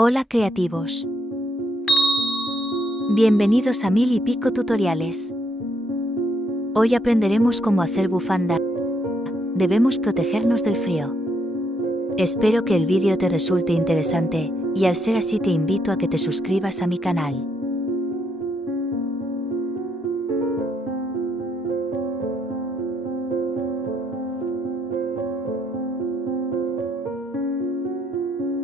Hola creativos. Bienvenidos a 1000 y pico tutoriales. Hoy aprenderemos cómo hacer bufanda. Debemos protegernos del frío. Espero que el vídeo te resulte interesante, y al ser así te invito a que te suscribas a mi canal.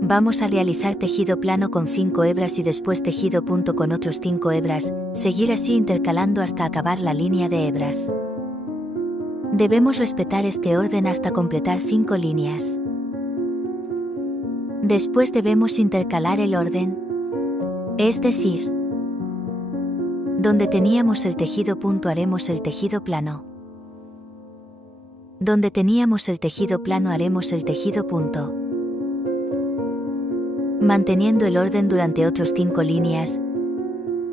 Vamos a realizar tejido plano con 5 hebras y después tejido punto con otros 5 hebras, seguir así intercalando hasta acabar la línea de hebras. Debemos respetar este orden hasta completar 5 líneas. Después debemos intercalar el orden. Es decir, donde teníamos el tejido punto haremos el tejido plano. Donde teníamos el tejido plano haremos el tejido punto. Manteniendo el orden durante otros 5 líneas.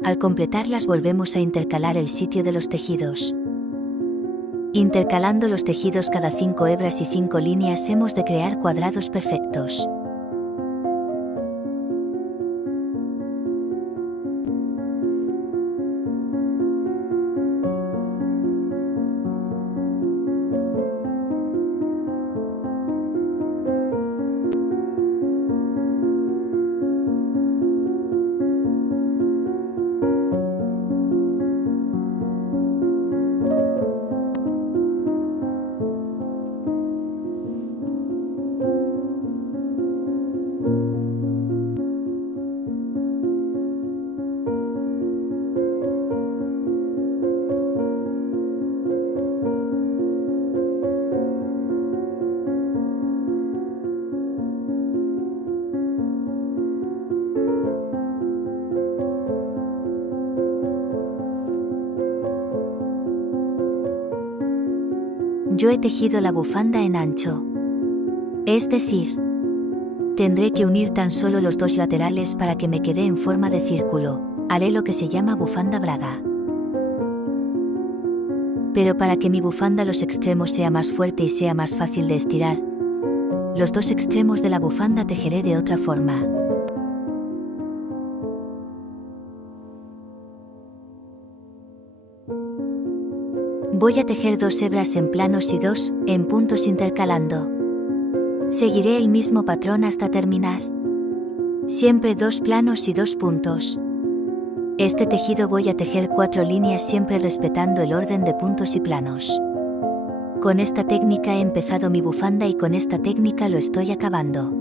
Al completarlas volvemos a intercalar el sitio de los tejidos. Intercalando los tejidos cada 5 hebras y 5 líneas hemos de crear cuadrados perfectos. Yo he tejido la bufanda en ancho. Es decir, tendré que unir tan solo los dos laterales para que me quede en forma de círculo. Haré lo que se llama bufanda braga. Pero para que mi bufanda los extremos sea más fuerte y sea más fácil de estirar, los dos extremos de la bufanda tejeré de otra forma. Voy a tejer 2 hebras en planos y 2 en puntos intercalando. Seguiré el mismo patrón hasta terminar. Siempre 2 planos y 2 puntos. Este tejido voy a tejer 4 líneas siempre respetando el orden de puntos y planos. Con esta técnica he empezado mi bufanda y con esta técnica lo estoy acabando.